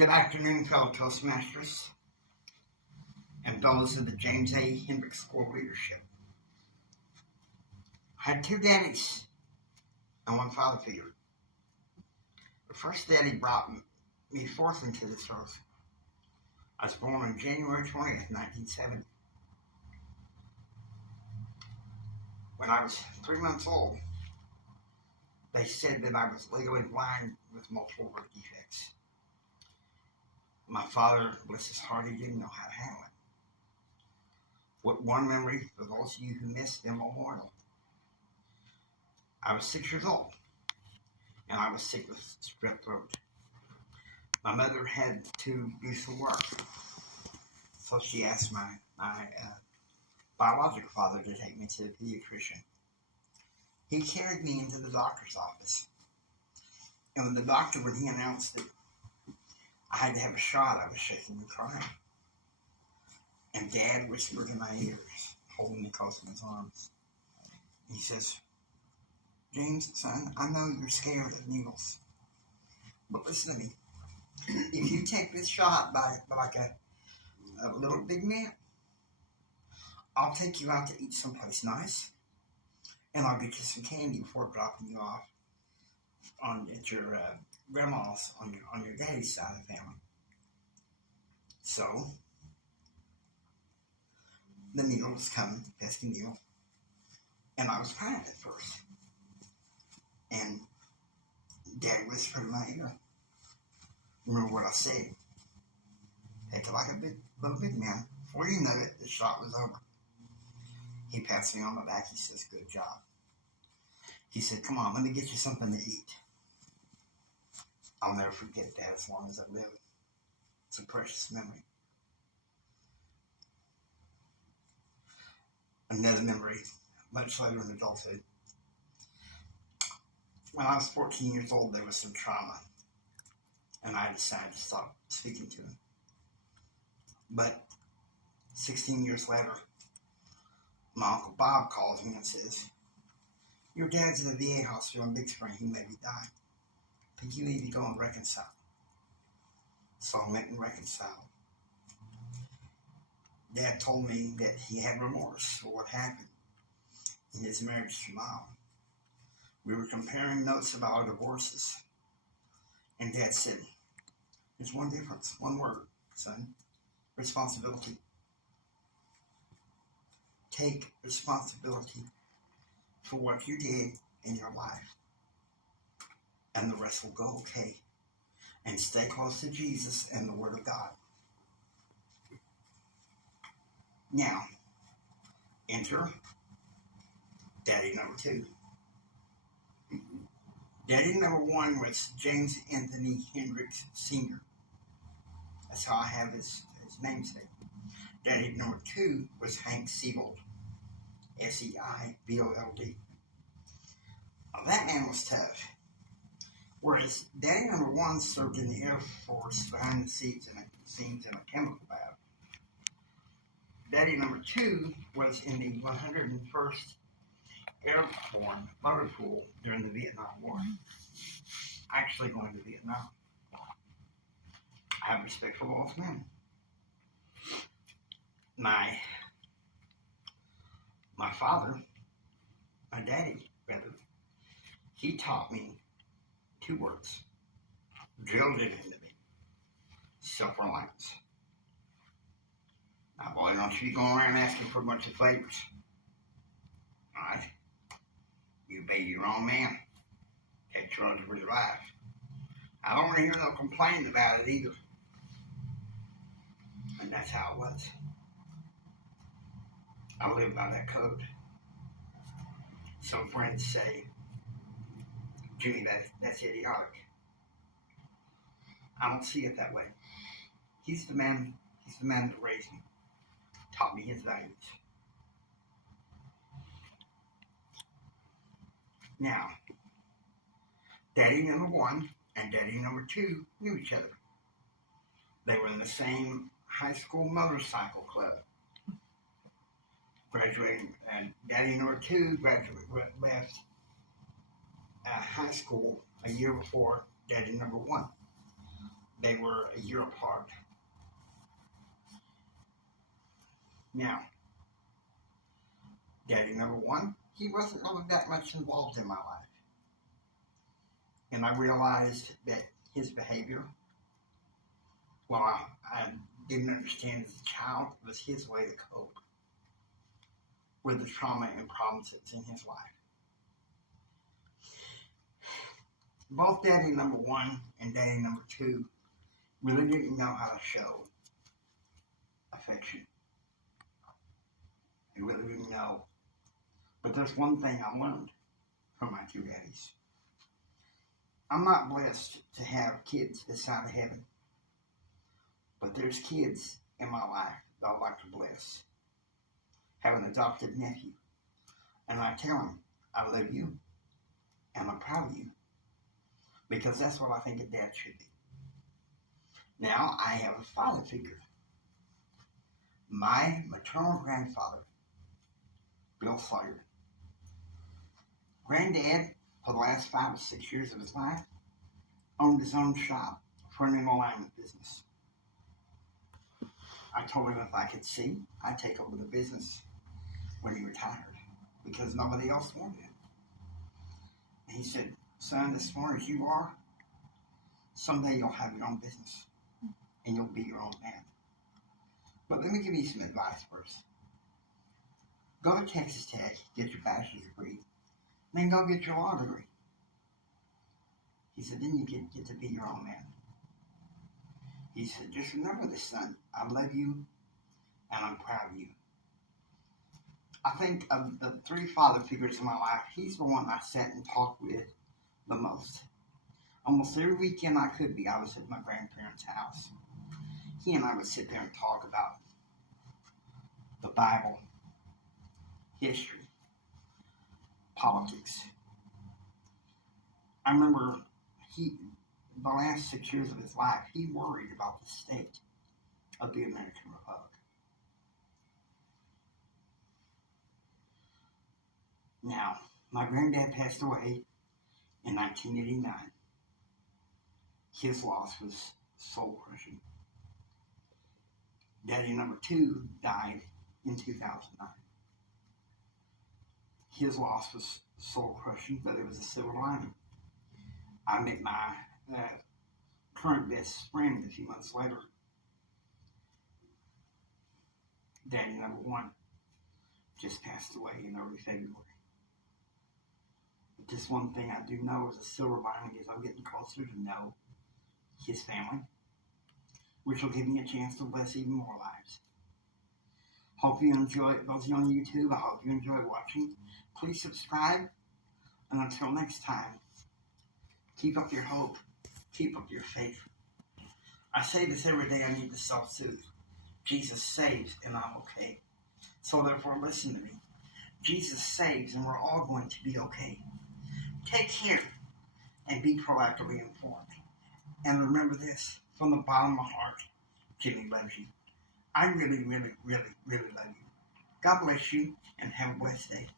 Good afternoon, fellow Toastmasters and fellows of the James A. Hendrick School of Leadership. I had two daddies and one father figure. The first daddy brought me forth into this earth. I was born on January 20th, 1970. When I was 3 months old, they said that I was legally blind with multiple birth defects. My father, bless his heart, he didn't know how to handle it. What one memory for those of you who missed the memorial. I was 6 years old, and I was sick with strep throat. My mother had to do some work, so she asked my biological father to take me to the pediatrician. He carried me into the doctor's office, and when the doctor, when he announced that I had to have a shot, I was shaking and crying. And Dad whispered in my ears, holding me close in his arms. He says, "James, son, I know you're scared of needles, but listen to me. If you take this shot by like a little big man, I'll take you out to eat someplace nice, and I'll get you some candy before dropping you off at your grandma's on your daddy's side of the family." So the needle was coming, pesky needle, and I was crying at first. And Dad whispered in my ear, "Remember what I said? Take it like a big man. Before you know it, the shot was over." He pats me on the back. He says, "Good job." He said, "Come on, let me get you something to eat." I'll never forget that as long as I live. It's a precious memory. Another memory, much later in adulthood. When I was 14 years old, there was some trauma, and I decided to stop speaking to him. But 16 years later, my Uncle Bob calls me and says, "Your dad's in the VA hospital in Big Spring. He may be dying, but you need to go and reconcile." So I went and reconciled. Dad told me that he had remorse for what happened in his marriage to Mom. We were comparing notes about our divorces, and Dad said, "There's one difference, one word, son: responsibility. Take responsibility for what you did in your life, and the rest will go okay. And stay close to Jesus and the Word of God." Now, enter Daddy number two. Daddy number one was James Anthony Hendrick Sr. That's how I have his namesake. Daddy number two was Hank Seibold, Seibold. Now, that man was tough. Whereas Daddy number one served in the Air Force behind the scenes in a chemical lab. Daddy number two was in the 101st Airborne Motor Pool during the Vietnam War. Actually going to Vietnam. I have respect for both men. My father, my daddy rather, he taught me two words, drilled it into me: self-reliance. Now, boy, don't you be going around asking for a bunch of favors. All right? You be your own man. Take charge of your life. I don't want to hear no complaint about it either. And that's how it was. I live by that code. Some friends say, "Jimmy, that's idiotic." I don't see it that way. He's the man that raised me, taught me his values. Now, Daddy number one and Daddy number two knew each other. They were in the same high school motorcycle club. Graduating, and Daddy number two left high school a year before Daddy number one. They They were a year apart. Now, Daddy number one, he wasn't really that much involved in my life. And I realized that his behavior, well, I didn't understand as a child, was his way to cope with the trauma and problems that's in his life. Both Daddy number one and Daddy number two really didn't know how to show affection. They really didn't know. But there's one thing I learned from my two daddies. I'm not blessed to have kids this side of heaven, but there's kids in my life that I'd like to bless. Have an adopted nephew, and I tell him, I love you, and I'm proud of you, because that's what I think a dad should be. Now, I have a father figure. My maternal grandfather, Bill Sawyer. Granddad, for the last 5 or 6 years of his life, owned his own shop for an alignment business. I told him if I could see, I'd take over the business when he retired, because nobody else wanted it. And he said, son, as smart as you are, someday you'll have your own business, and you'll be your own man. But let me give you some advice first. Go to Texas Tech, get your bachelor's degree, then go get your law degree. He said, then you get to be your own man. He said, just remember this, son. I love you, and I'm proud of you. I think of the 3 father figures in my life, he's the one I sat and talked with the most. Almost every weekend I could be, I was at my grandparents' house. He and I would sit there and talk about the Bible, history, politics. I remember the last 6 years of his life, he worried about the state of the American Republic. Now, my granddad passed away in 1989. His loss was soul-crushing. Daddy number 2 died in 2009. His loss was soul-crushing, but it was a silver lining. I met my current best friend a few months later. Daddy number 1 just passed away in early February. But this one thing I do know is a silver lining is I'm getting closer to know his family, which will give me a chance to bless even more lives. Hope you enjoy it. Those of you on YouTube, I hope you enjoy watching. Please subscribe. And until next time, keep up your hope. Keep up your faith. I say this every day. I need to self-soothe. Jesus saves and I'm okay. So therefore, listen to me. Jesus saves and we're all going to be okay. Take care and be proactively informed. And remember this, from the bottom of my heart, Jimmy loves you. I really, really, really, really love you. God bless you and have a blessed day.